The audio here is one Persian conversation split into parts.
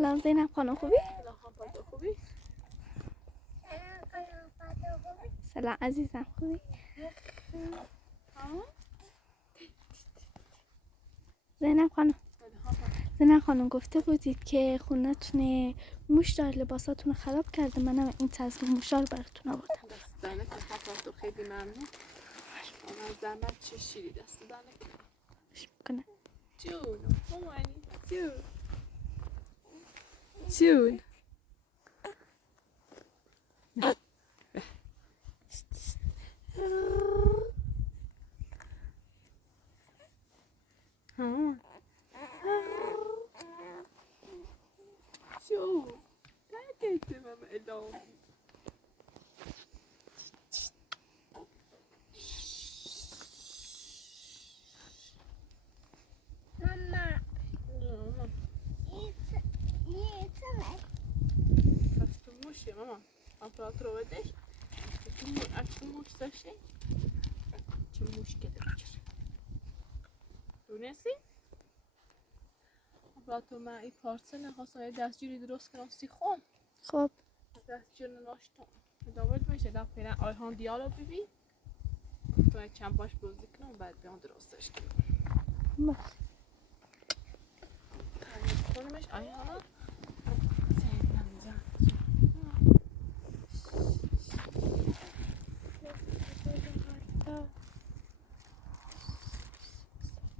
سلام زینب خانم خوبی؟ خوبی؟ سلام عزیزم خوبی؟ زینب خانم گفته بودید که خونتون موش داره لباساتون خراب کرده، منم این تزم موشا رو براتون آوردم. دستانه که تو خیلی ممنون. من زحمت چه شیری دست دانه کنه جون مامانی جون شو تاكلت ماما اليوم ماما بس تموش يا ماما امبراطور ودش تموش ساشي تموش كده بكر دونسي امپراتور من این پارسل خواستم یه دستجوری درست کنم سیخون خب دستجور ناشتم داورد میشه در پیرن آیهان دیالو ببین تو چند باش بازی کنم بعد بیان درستش کنم باش خونمش آیهان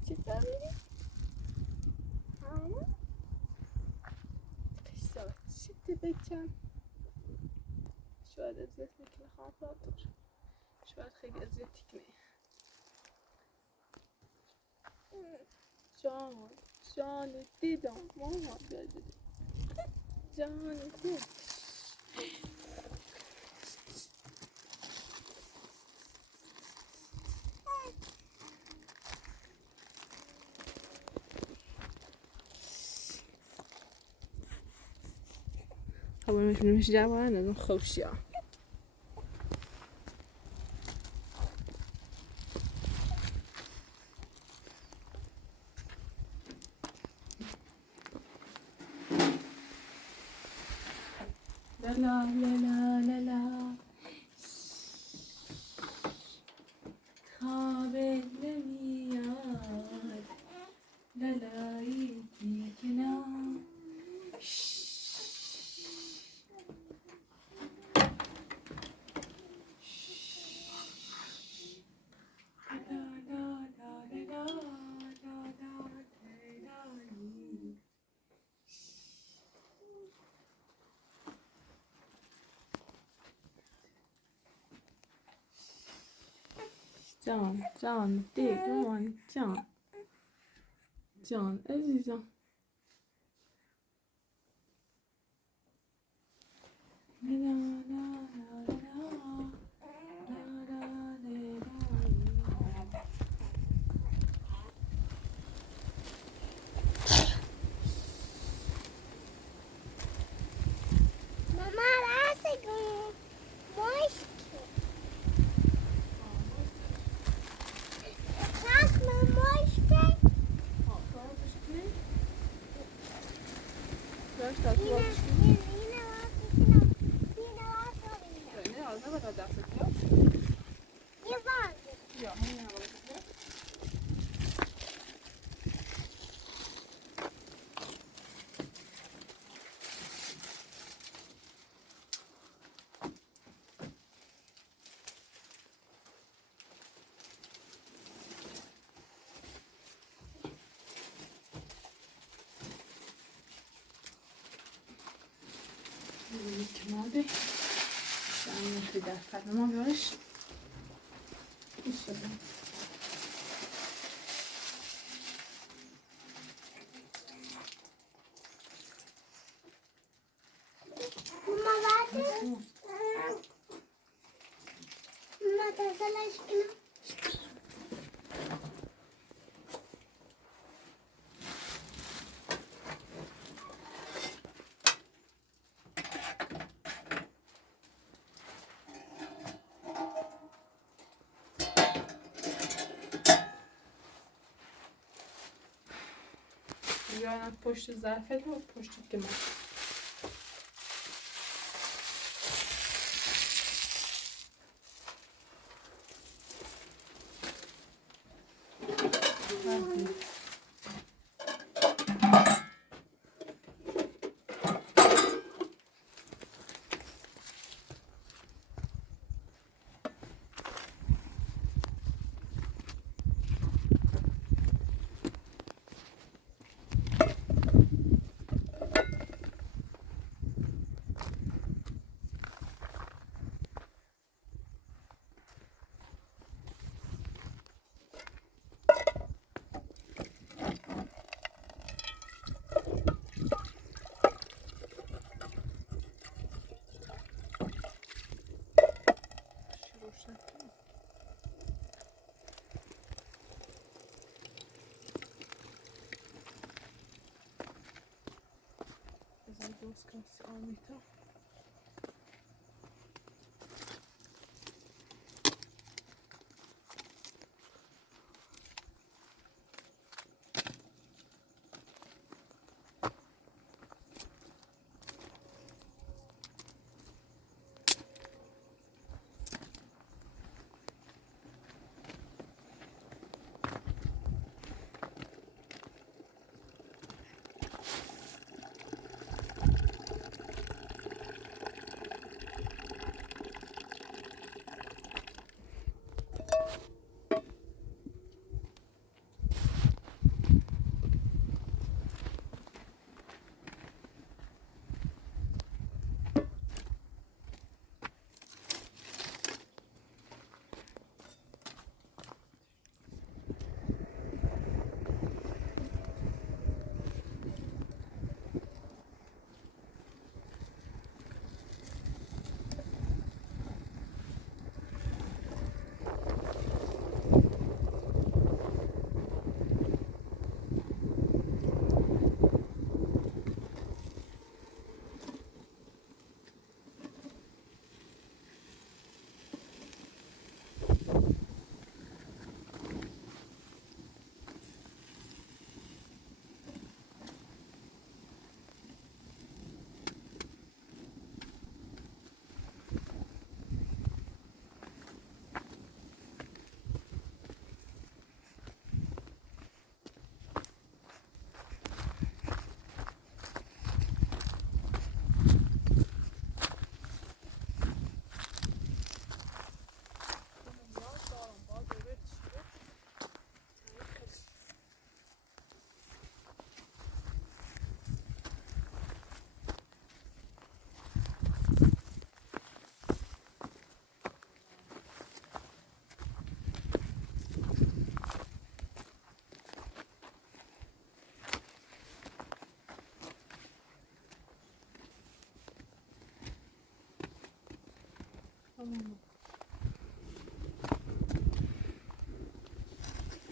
چی ببینی؟ چی بچم شاید اذیت میکنه امپراتور شاید خیلی اذیتی کنه جان دیدم ماما بیاد جان دید خب مش جوانه اون خوشیا لا لا لا لا لا خواب نمیاد لالایی دیگه جان دیگمان جان عزیزم ماما راسته مشت رسم مشته کناده شامل في دفعة ما بيعرفش ايش هذا ماما بعد ماما تزلش كنا بیاین پشت ظرفت و پشت که من درست کنم آمیتا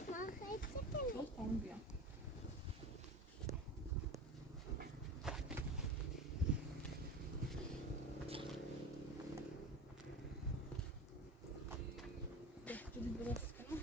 من خیلی سکنم. اون بیا بهتری درست کنم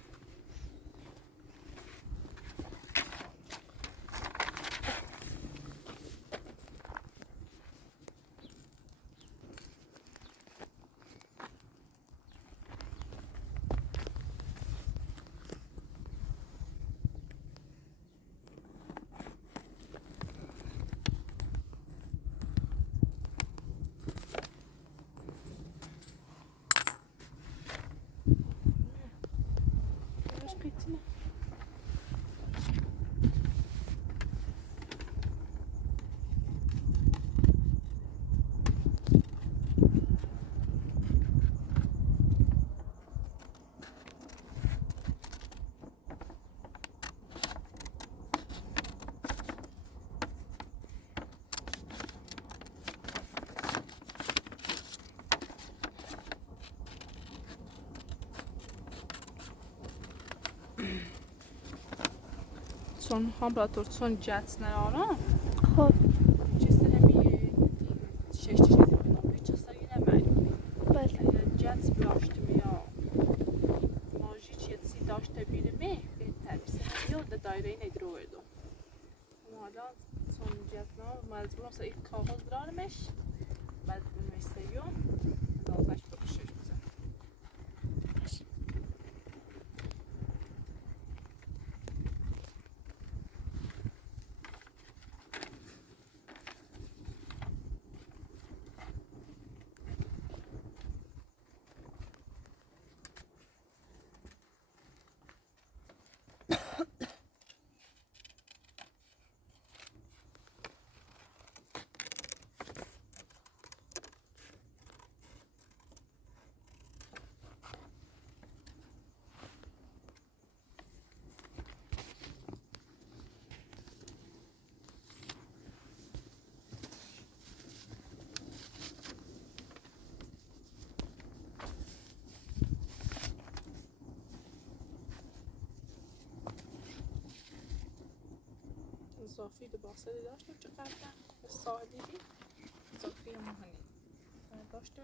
Sånn, han ble tatt sånn jetsnære. خب Kiste nemi şeşti şeydi oynan. Bir çasta yine meyli. بله Jets blaştı mı ya? Maji çetsi daşta biri mi? Behter. Sen ya da daireyi nedir o edo? حالا sonracığına mecbur olsa ilk kağıt dağılmış. بعد بالمسيو ضافش بقشش بزن اضافی لباسه داشتیم چقدر ساعتی دي اضافی مهنی داشتیم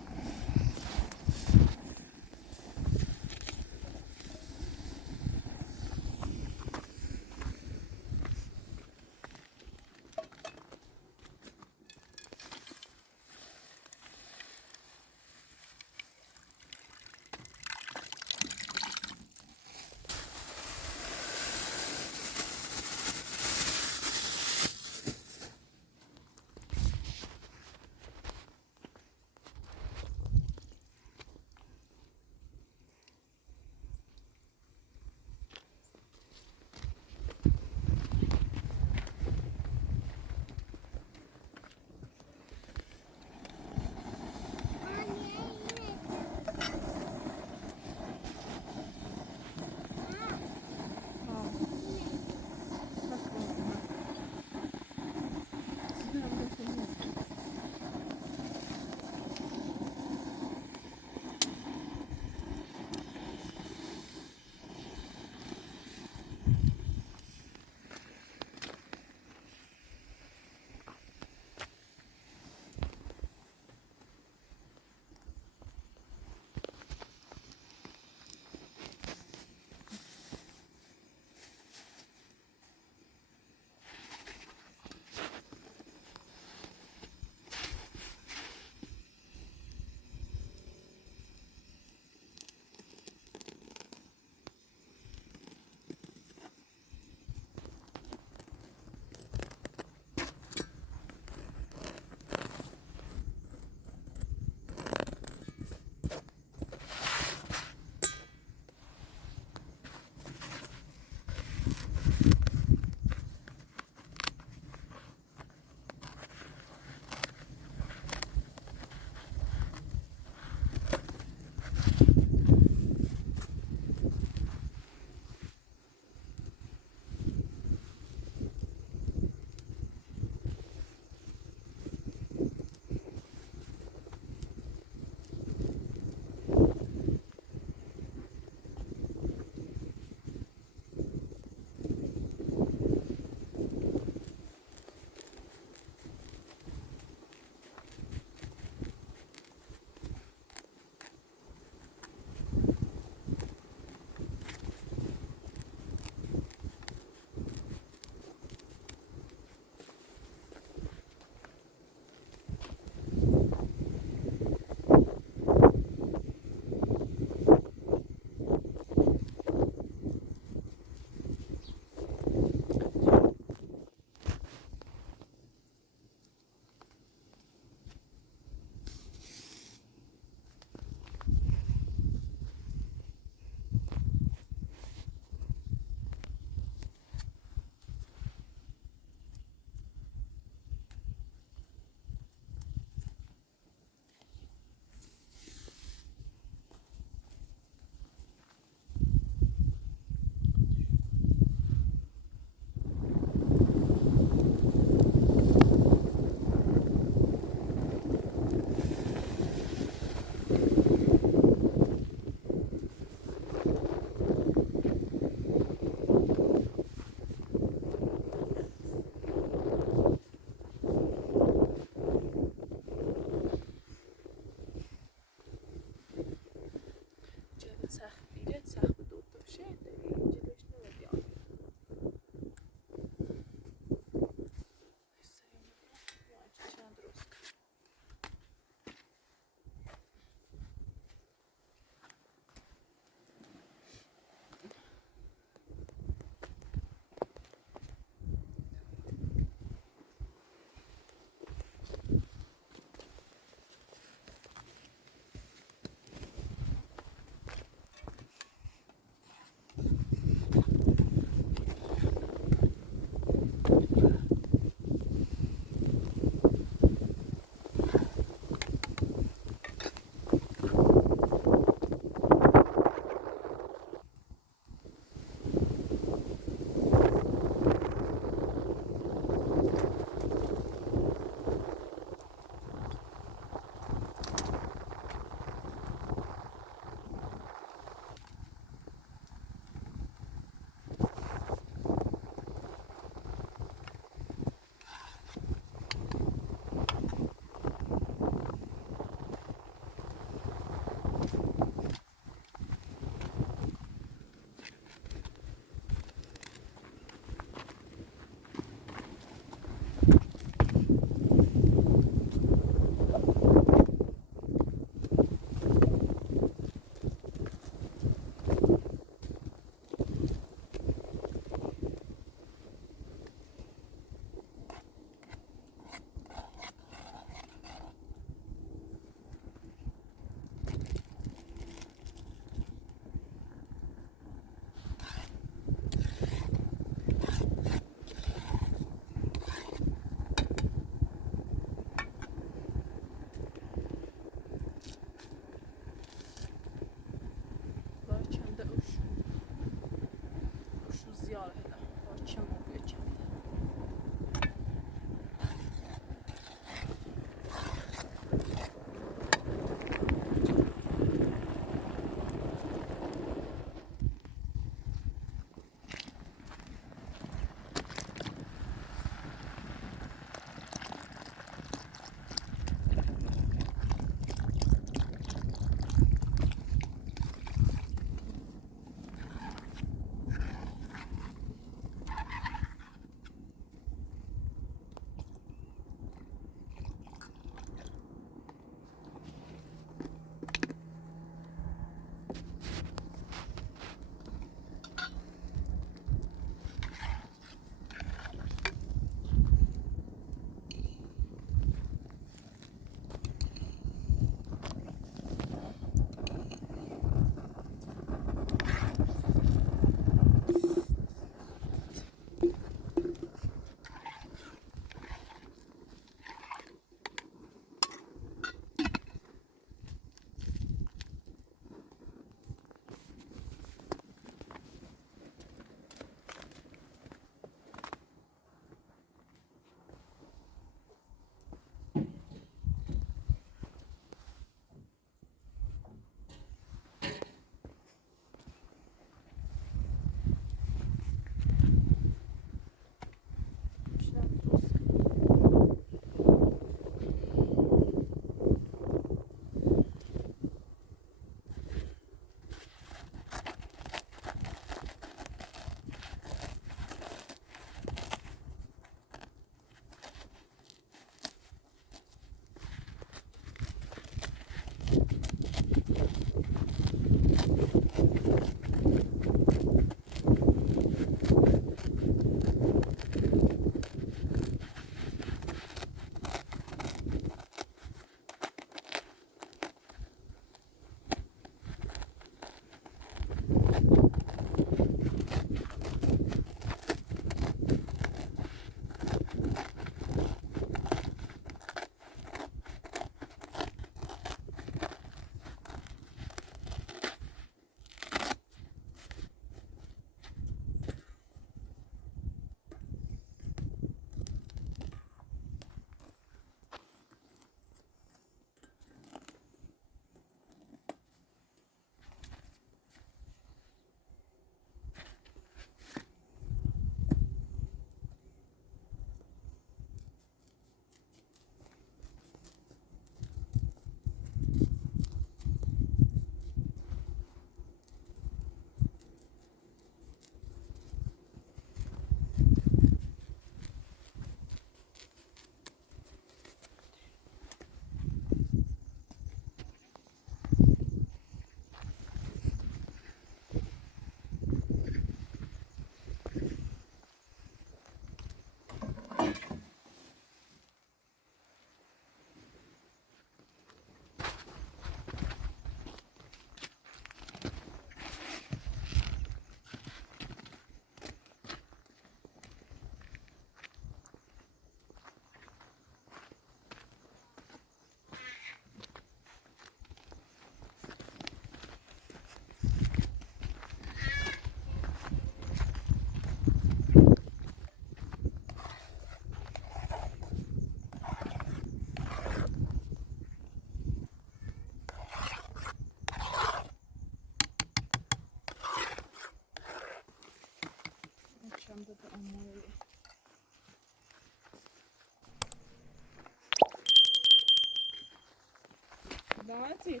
دامتی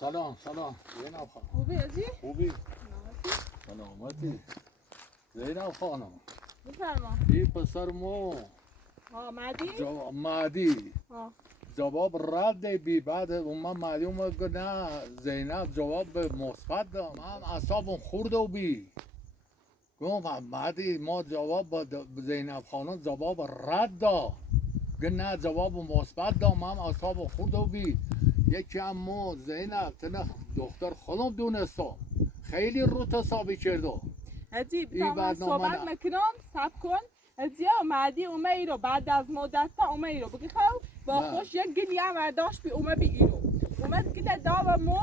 سلام سلام زینب خانم خوبی ازی؟ خوبی؟ سلامتی زینب خانم بفرما این پسر مو مهدی؟ مهدی آه. جواب رد بی بعد من معلومه که نه زینب جواب مثبت داد من اعصابم خورد و بی گفتم مهدی ما جواب با زینب خانم جواب رد داد که نه جواب مثبت داد من اعصابم خورد و بی یکی هم زینب تنه دختر خودم دونستم خیلی رو تصابی کردم ازی این بتا من برنامه صحبت نه. میکنم سب کن ازی مهدی اومه ایرو بعد از مدت تا اومه ایرو بگی خب با نه. خوش یک گلی هم برداشت بی اومه بی ایرو اومد گده دا و مو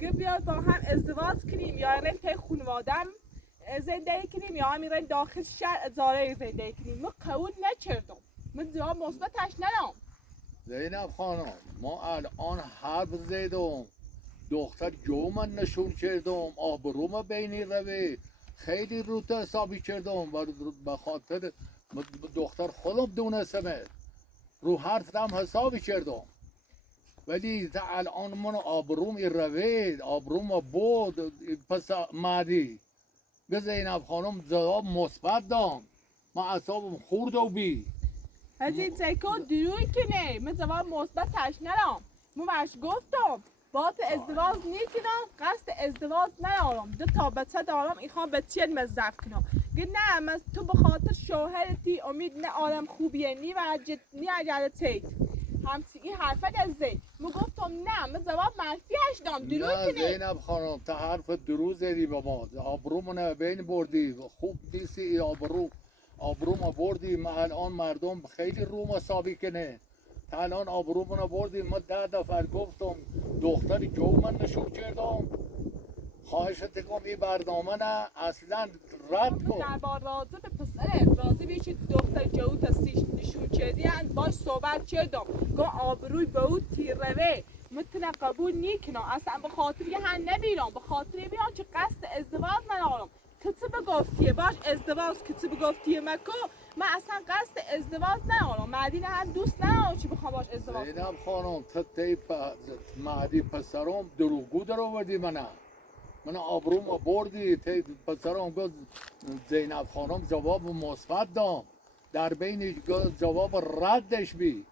گه بیاد با هم ازدواج کنیم یا رن تی خونوادم زندگی کنیم یا هم رن داخل شهر ازاره زندگی کنیم من قبول نکردم من جواب مثبتش ندام زینب خانم ما الان حرف زدم دختر جو من نشون کردم آبروم بینی روی خیلی رو حسابی کردم و به خاطر دختر خودم دونستمه رو حرف دم حسابی کردم ولی تا الان من آبروم روید آبروم بود پس مادی به زینب خانم جواب مثبت دام من اعصابم خورد و بی ازی تکو دروی کنه من جواب مثبتش ندام من مش گفتم با ازدواج نیکنم قصد ازدواج ندارم دو تا بچه دارم ایخوام بچه مزدف کنم گه نه من تو به خاطر شوهرتی امید نه آدم خوبیه نی وجد نی عجلتی همسی این حرفت از زی من گفتم نه من جواب منفیش دام دروی نه کنه زینب خانم تا حرف درو زدی به ما آبرومون بین بردی خوب نیستی ای آبروم بردی ما الان مردم خیلی روم حسابی کنه تا الان آبرومون بردی ما 10 دفعه گفتم دختر جو من نشون کردم خواهشت کنم این برنامه نه اصلا رد من کن دربار راضی به پسرت راضی بیشی دختر جو تستیش نشون چدیان باش صحبت چدم گاه آبروی به او تیروه متنا قبول نیکنم اصلا به خاطر یه هن نبیرم به خاطر بیان که قصد ازدواج ندارم کسی بگفتیه باش ازدواج کسی بگفتیه مکو من اصلا قصد ازدواج ندارم مدینه هم دوست ندارم چی بخوام باش ازدواج کنم زینب خانم تی مهدی پسرم دروگو در آوردی من آبروم بردی تی پسرم گفت زینب خانم جواب مثبت دام در بین جواب ردش بی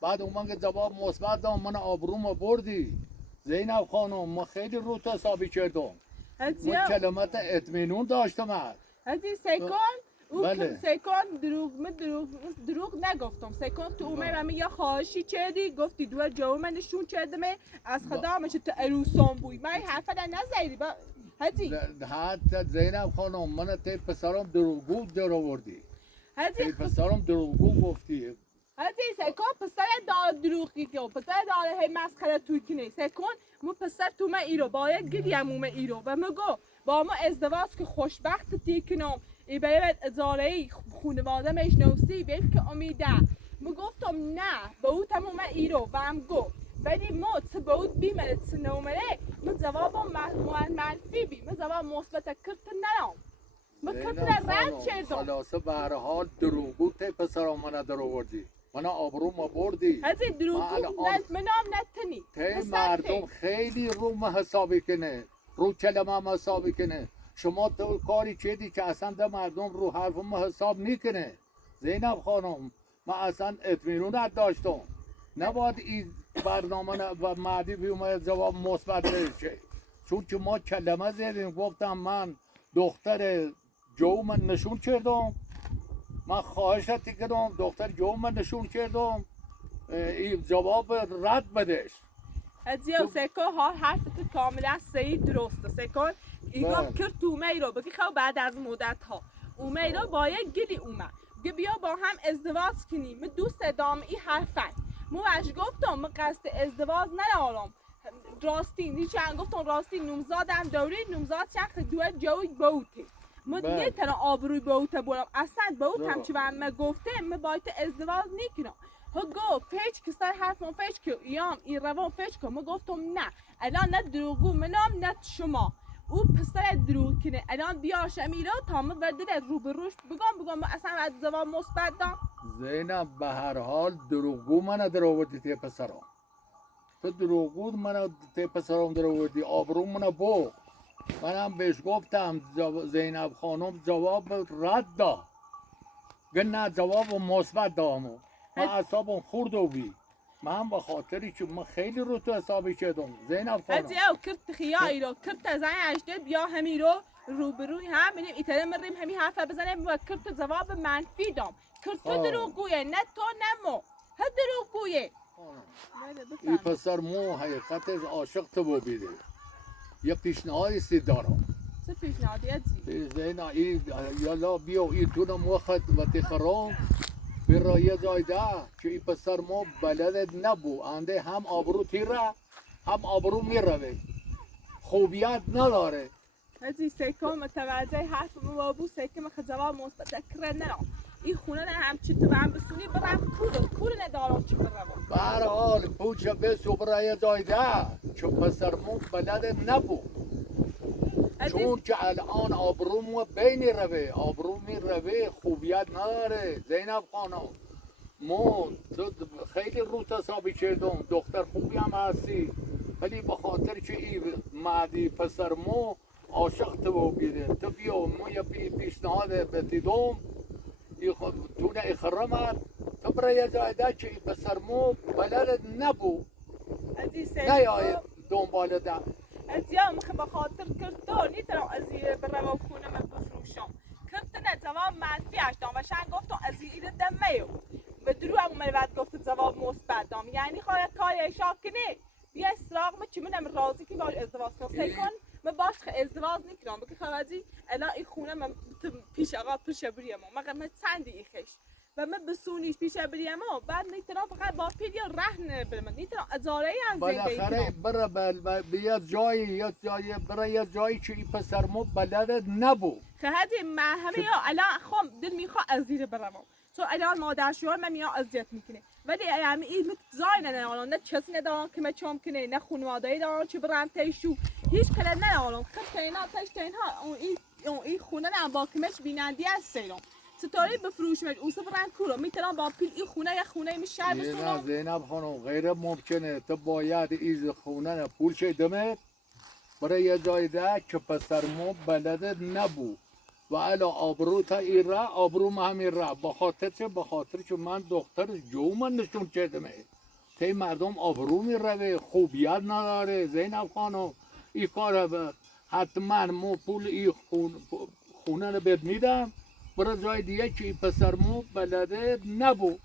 بعد اومد که جواب مثبت دام من آبروم بردی زینب خانم ما خیلی رو حسابی کردم من کلمت اطمینان داشتم هدی سکن او بله. سکن دروغ نگفتم سکن تو اومه و یا خواهشی چردی گفتی دو جو من نشون چردمه از خدا همشه تو عروسان بوی من حرفه در نزدی با هدی حتی زینب خانم من تی پسرم دروگو در آوردی هدی تی پسرم دروگو گفتی هدی سکن پسر دار دروغی که پسر دار هی مسخره توی کنی سکن مو پسر تو من ایرو باید گدیم اومه ایرو و مگو با ما ازدواج که خوشبخت تیکنم ای باید ازاره خونواده میشنوسی بیف که امیده مو گفتم نه با او تموم ایرو و هم گفت ولی ما چه با او بیمره چه نومره من جوابم منفی بی من جواب مثبت کرد ندام من کرد رد کردم خلاصه به هر حال دروغگو تی پسرم من در آوردی من آبروم بردی هزی دروغو منام نتنی تی مردم خیلی رو حسابی کنه رو کلمه حسابی کنه شما تو کاری کردی که اصلا ده مردم رو حرفم حساب نکنه زینب خانم من اصلا اطمینان نداشتم نباید این برنامه و مهدی بیومد جواب مثبت بشه چون که ما کلمه زدیم گفتم من دختر جو من نشون کردم من خواهشت کردم دختر جو من نشون کردم این جواب رد بدش ازیو سکو ها حرف تو کاملا صحیح درسته سکون ایگام کرد تو اومه رو بگی خب بعد از مدت ها اومه رو باید گلی اومد گه بیا با هم ازدواج کنیم من دوست ادامه ای حرفن مو اش گفتم من قصد ازدواج ندارم راستی نیچه گفتم راستی نمزادم دوری نمزاد شخص دو جوی بوتی من نه تنها آبروی بوته برم اصلا بوتم چه من گفته من باید ازدواج نکنم ها گفت فیچ که سر حرفم فیچ که ایام ای روان فیچ که من گفتم نه الان نه دروغو منام نه شما او پسر دروغ کنه الان بیا شمیرا تا من و دل رو به روش بگم اصلا از جواب مثبت دام. زینب به هر حال دروغگو من در آوردی تی پسرام. تو دروغگو من تی پسرام در آوردی، آبرو من بو. منم بهش گفتم زینب خانم جواب رد دا، نه جواب مثبت دامو. من اعصابم خورد و بی. من به خاطری که من خیلی رو تو حسابی شدم زینب خانم. هدی او کرد خیایی رو کرد زن اجده بیا همی رو به روی هم میریم ایتره مریم همی حرف بزنیم و کرد جواب منفی دام. کرد تو دروغگویه نه تو نه ما. ها دروغگویه. این پسر مو حقیقتش عاشق تو بیده. یه پیشنهادی سی دارم. چه پیشنهادی ازی؟ زینا این یالا بیا این تو وقت و تخرام برا یه جای ده که این پسر ما بلد نبو انده هم آبرو تیره هم آبرو میروه خوبیت نداره. هدی سکم متوجه حرف مبابو سکم خجواب مثبت کرد نه. این خونه نه هم چی تو هم بسونی برم کور ندارم چی برم. به هر حال پوچه بسو برا یه جای ده که پسر ما بلد نبو. چون که الان آبروم بین روه آبروم روه خوبیت نداره زینب خانم. تو خیلی رو تصابی کردم دختر خوبی هم هستی ولی به خاطر که این مهدی پسر مو عاشق تو بیده تو بیا ما یه پیشنهاد بدیدم تو نه اخرامت تو برای یه جای ده که این پسر مو بلد نبو نه یا دنبال ده از یا مخ بخاطر کردو نیترم از برام خونه من بفروشم کرد نه جواب منفی اشتم و شن گفتم از این دمیو و درو هم بعد گفت جواب مثبت دام یعنی خواهد کاری اشاره کنه بیا استراق من چی منم راضی که باش ازدواج کنم سیکن من باش ازدواج نکنم بگی خواهدی الان این خونه من پیش آقا پیش بریم مگه من چندی ایخش و من بسونیش پیش بریم بعد نیترم فقط با پیل یا رهن برم نیترم ازاره هم زندگی بالاخره برا بیا جایی برای یه جایی که این پسر مو بلد نبو خواهدی من همه یا الان خواهم دل میخواه از زیر برم تو الان مادر شوهر من میام اذیت میکنه ولی ایام این زای ندارم نه کسی ندارم که من چم کنه نه خانواده‌ای دارم چه برم تیشو هیچ کله ندارم خب اینا تینا این خونه نه با کمش بینندی هستم ستاره بفروشمش اوس برن کورو میتونم با پیل این خونه یا خونه میشه بسونم زینب خانم غیر ممکنه تو باید این خونه پول شدمت برای یه جای ده که پسر مو بلد نبو و الا آبرو تا این را آبرو همین را بخاطر که من دختر جو من نشون کردمه تی مردم آبرو می روه خوبیت نداره زینب خانم این کار حتما مو پول این خونه رو بد میدم برای جای دیگه که این پسر مو بلده نبو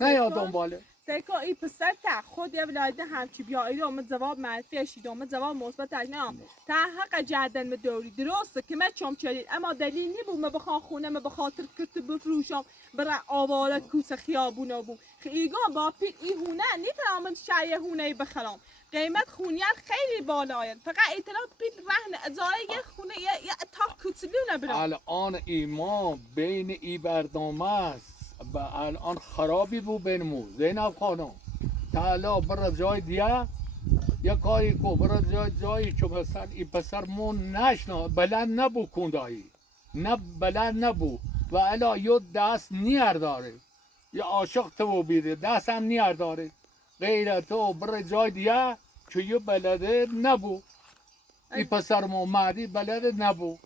نه یا دنباله سیکو این پسر تا خود یه ولاده همچی بیایی رو من جواب منفی اشیدم من جواب مثبت نه تا حق جدن من دوری درسته که من چم چلید اما دلیل نبود من بخوام خونه من بخاطر کرد بفروشم برای آواره کوس خیابونا بو خیگا با پی این هونه نیترم من شای هونه بخرم قیمت خونیار خیلی بالایه فقط اطلاع پیل رهن ازای یه خونه یه اتاق کوچولو نبرم الان ایما بین ای برنامه است و الان خرابی بود بینمو زینب خانم تا حالا برای جای دیگه یه کاری کو برای جایی که مثلا این پسر مون نشنا بلند نبو کندایی نه بلند نبو و الا یه دست نیر داره یه عاشق تو بیده دست هم نیر داره غیر تو برای جای دیگه که یه بلده نبو این پسر مون مهدی بلده نبو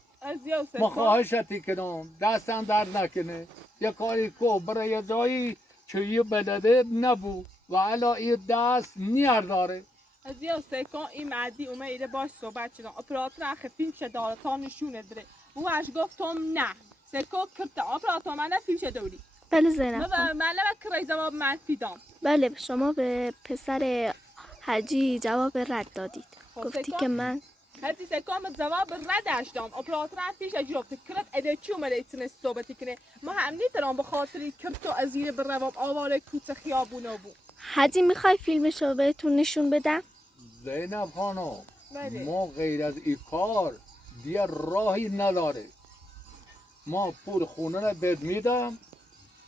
ما خواهشتی کنم دستم در نکنه یه کاری کو برای یه جایی که یه بلده نبو و الا این دست نیر داره از یه سکان این مهدی اومده باش صحبت شدم اپراتور اخی فیلم شده تا نشونه داره او اش گفتم نه سکان کرد اپراتور من فیلم شده دوری بله زینب من کرای جواب منفی دام بله شما به پسر حجی جواب رد دادید گفتی که من هدی سکام جواب ردش دام اپراتور پیش اجرافت کرد اده چی اومده ایتونست صحبتی کنه ما هم نیترام به خاطری کرد تو از زیر برواب آواره کوچ خیابونا بود حجی میخوای فیلمشو بهتون نشون بدم زینب خانم ما غیر از این کار دیگه راهی نداره ما پول خونه رو بد میدم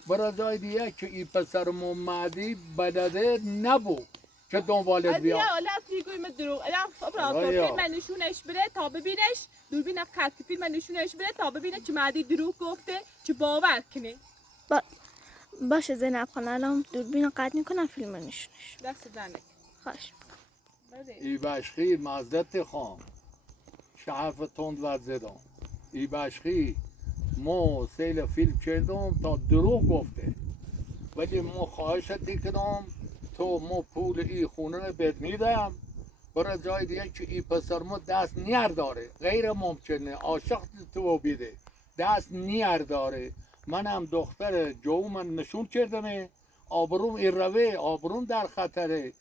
برای جای دیگه که این پسر مهدی بلده نبود چه دنبالت ادیا بیام حالا پیگوی من دروغ الان اپراتور آیا. فیلم نشونش بده تا ببینش دوربین قد که فیلم نشونش بده تا ببینه چه مردی دروغ گفته چه باور کنه باشه زینب خانم الان دوربین رو قطع میکنم فیلم نشونش دست زنه خواهش بده ای بشخی مزدت خام شحف تند و زدم ای بشخی ما سیل فیلم کردم تا دروغ گفته ولی ما خواهشت کنم تو ما پول ای خونه رو بد میدم برای جای دیگه که ای پسر ما دست نیر داره غیر ممکنه عاشق تو بیده دست نیر داره منم دختر جو من نشون کردمه آبروم ای روه آبروم در خطره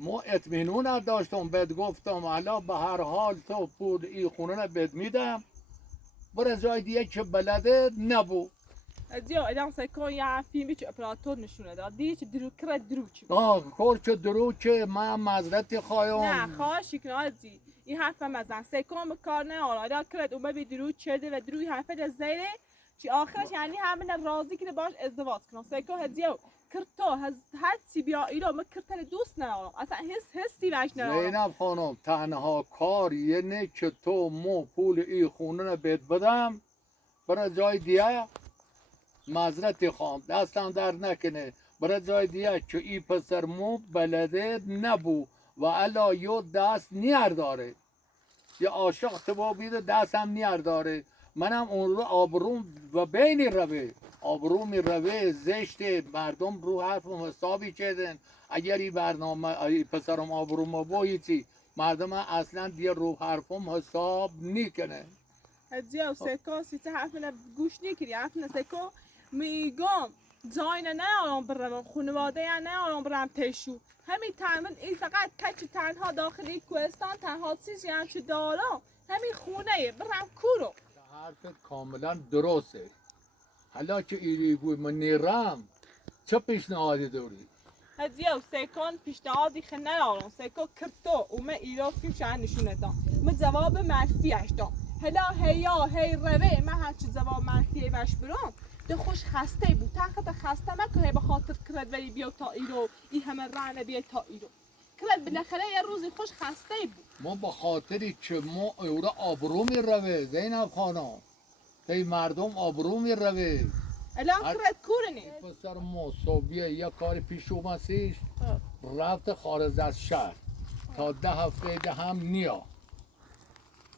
ما اطمینون نداشتم بهت گفتم الان به هر حال تو پول ای خونه رو بد میدم برای جای دیگه که بلده نبو ادیا الان سکون یه فیلمی که اپراتور نشونه داد دیگه چه دروغ کرد دروغ چی کار که درو که من مزدت خواهم نه خواهشی کنه ادی این حرف مزن سکون کار نه آلا کرد اومد به دروغ چرده و دروغ حرف از زیره چی آخرش یعنی همین راضی که باش ازدواج کنم سکو هدیو کرتو هر سی بیا ایرو ما کرتل دوست ندارم اصلا حسی بهش ندارم زینب خانم تنها کار اینه که تو مو پول ای خونه رو بد بدم برای جای دیگه مزرت خواهم دستم در نکنه برای جای دیگه که ای پسر مو بلده نبو و الا یو دست نیر داره یه عاشق تبا بیده دست هم نیر داره منم اون رو آبروم و بین روه آبروم روه زشت مردم رو حرفم حسابی کردن اگر این برنامه ای پسرم آبروم باییتی مردم اصلا دیگه رو حرفم حساب نیکنه ادیا سکو سیت حرف من گوش نکردی حرف من سکو میگم جای نه برم خانواده نه آرام برم تشو همین تنها این فقط کچ تنها داخلی کوهستان تنها چیزی هم چه دارم همین خونه برم کورو حرفت کاملا درسته حالا که ایری گوی من نیرم چه پیشنهادی داری؟ ادیا سکون پیشنهادی خیلی ندارم سکو کرتو اومه ایرو فیلم شهر نشونه دام من جواب منفیش دام هلا هیا هی روه من هرچی جواب منفیه بش برام ده خوش خسته بود تخت خسته مکه به خاطر کرد ولی بیا تا ایرو این همه رانه بیا تا ایرو کرد بالاخره یه روزی خوش خسته بود ما به خاطری که ما اورا آبرو می روه زینب خانم تی مردم آبرو می روه الان کرد کورنی پسر ما صبحیه یه کار پیش اومسیش رفت خارج از شهر تا 10 هفته ده هم نیا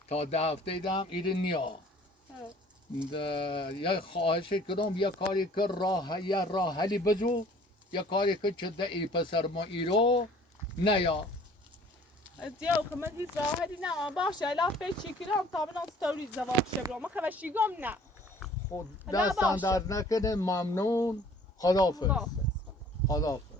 تا 10 هفته ده هم ایده نیا یه خواهش کردم یه کاری که یه راه حلی بجو یه کاری که چه ای پسر ما ایرو نیا ادیا که من هیچ راحتی نه باشه الان فکر کردم تا من استوری زواج شبرم من خوشی گم نه خود حالا دستان باشه. در نکنه ممنون خداحافظ خداحافظ. خداحافظ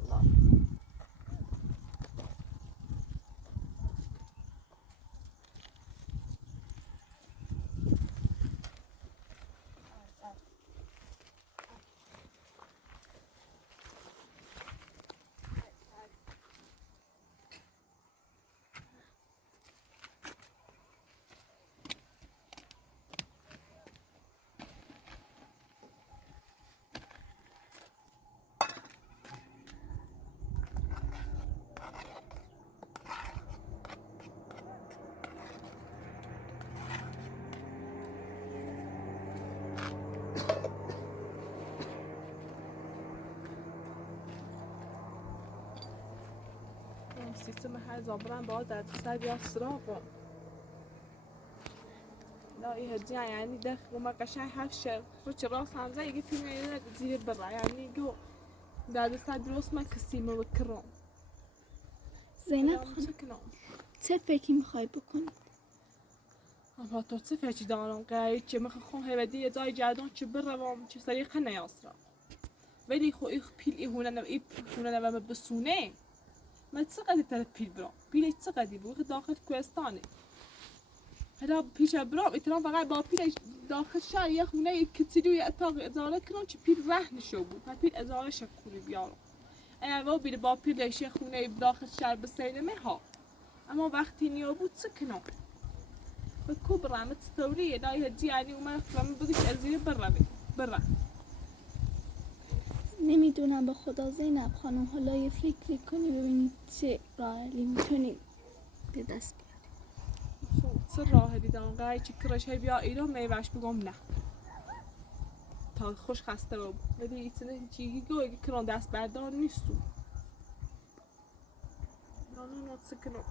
سیستم هر زابران باید در سر بیا سراغ لا این هدیه یعنی دخ وما قشنگ هفشه رو چه راست هم زي يجي فيلم ينادي زي برا يعني جو در سر درست من کسی موکرم زینب خانم چکنم چه فکری میخوای بکنی؟ اما تو چه فکری دارم قراره چه میخوام هیودی یه جای جدان چه بروم چه سریق نیاسرم ولی خو این پیل ای هونه نوام بسونه من چقدر تر پیل برام پیل چقدری بود داخل کوهستانه حالا پیش برام اترام فقط با پیل داخل شهر یه خونه کتیلوی اتاق ازاره کنم چه پیل رهن شو بود پیل ازاره شکوری بیارم اما بیره با پیلش یه خونه داخل شهر بسینمه ها اما وقتی نیو بود چه کنم به کو برام تستوریه دای هدی یعنی اومد فرام بگیش ازیر برا نمیدونم به خدا زینب خانم، حالا یه فکری کنی ببینید چه راه حلی میتونیم به دست بیاریم. خب چه راهی دیدم قای چی کرش هی بیا ایران میوش بگم نه تا خوش خسته رو ولی ایتنه چیگی گوی کران دست بردار نیستو نه سکنم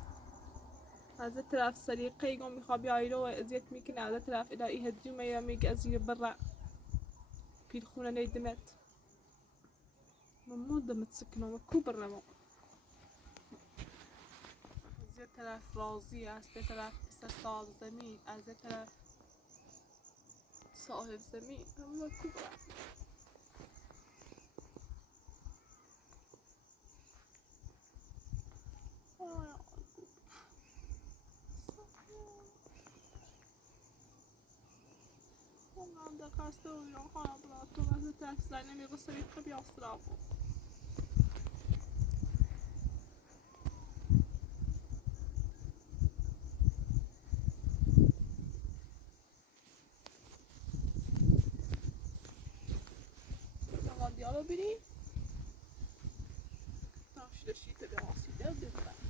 از طرف سریقه گم میخواد بیا ایران و اذیت میکنه از طرف الهی هدیو میام میگه از یه برا پیر خونه نیدمت من دمت سکنم کو برا ما از یه طرف راضی است یه طرف پسر صاحب زمین از یه طرف صاحب زمین همه کو برا من در خسته و ایران خواهم برات تو وقت تحصیل نمیگو سریقه بیا سرابو دیالو بری تاشی شیته به آسیده و بزن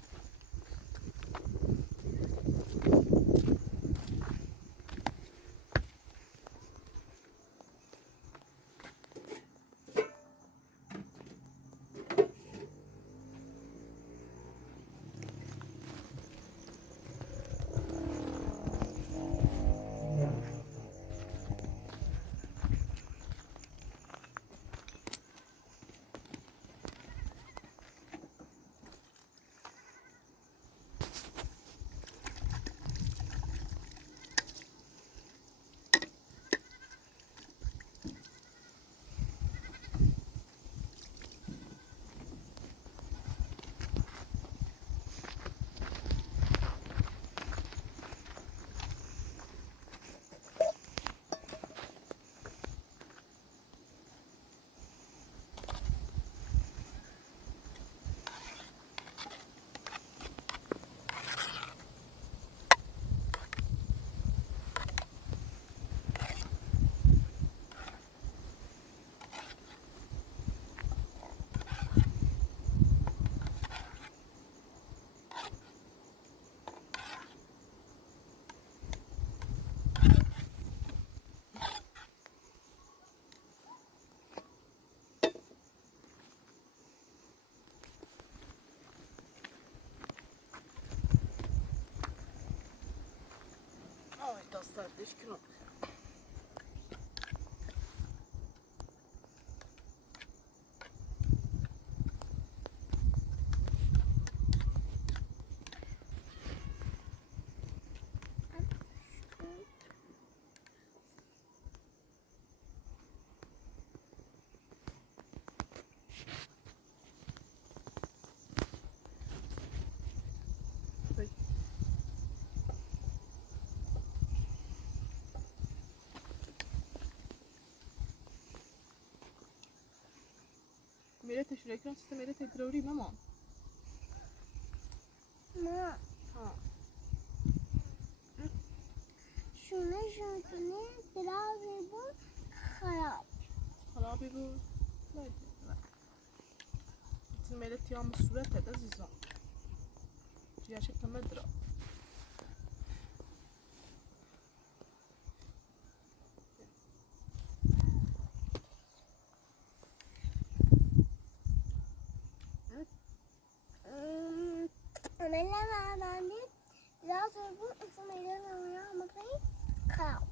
داستاردش کنم میره تشریح کنم چیزا میره تدروری مامان ما ها شونه درازی بود خراب خرابی بود نه میره تیام صورت عزیزم جیا شکل مدرا عمل ما بعدين درازي بود اسمه درازي خراب